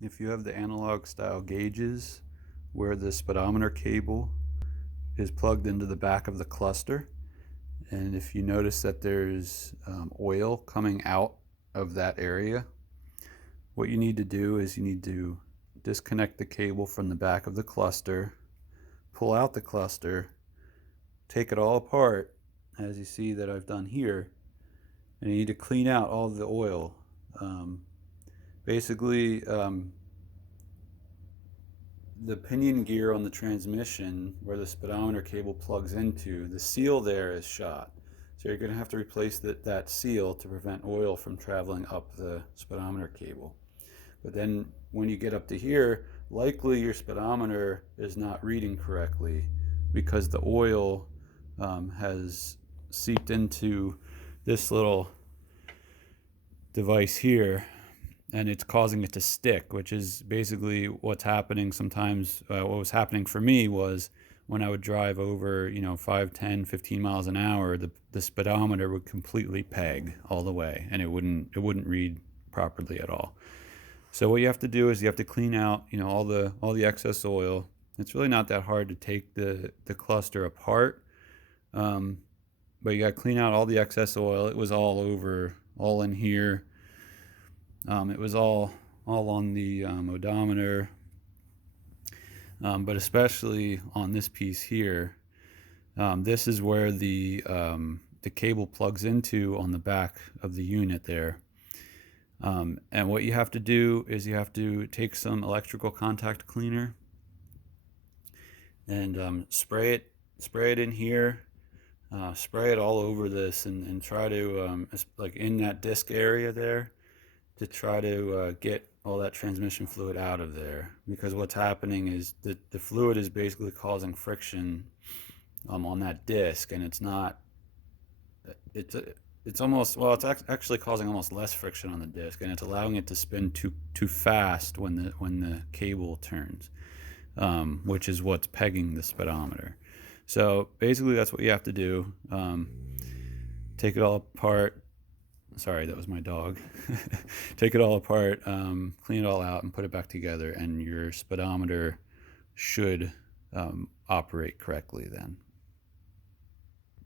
If you have the analog style gauges where the speedometer cable is plugged into the back of the cluster, and if you notice that there's oil coming out of that area, what you need to do is you need to disconnect the cable from the back of the cluster, pull out the cluster, take it all apart, as you see that I've done here, and you need to clean out all the oil. Basically, the pinion gear on the transmission where the speedometer cable plugs into, the seal there is shot. So you're going to have to replace that seal to prevent oil from traveling up the speedometer cable. But then when you get up to here, likely your speedometer is not reading correctly because the oil has seeped into this little device here, and it's causing it to stick, which is basically what's happening sometimes. What was happening for me was when I would drive over 5, 10, 15 miles an hour, the speedometer would completely peg all the way, and it wouldn't read properly at all. So what you have to do is you have to clean out all the excess oil. It's really not that hard to take the cluster apart, but you got to clean out all the excess oil. It was all over, all in here. It was all on the odometer, but especially on this piece here. This is where the cable plugs into on the back of the unit there. And what you have to do is you have to take some electrical contact cleaner and spray it in here, spray it all over this, and try to like in that disc area there, to try to get all that transmission fluid out of there, because what's happening is the fluid is basically causing friction on that disc, and it's almost, well, it's actually causing almost less friction on the disc, and it's allowing it to spin too fast when the cable turns, which is what's pegging the speedometer. So basically that's what you have to do. Take it all apart. Sorry, that was my dog. Take it all apart, clean it all out, and put it back together, and your speedometer should operate correctly then.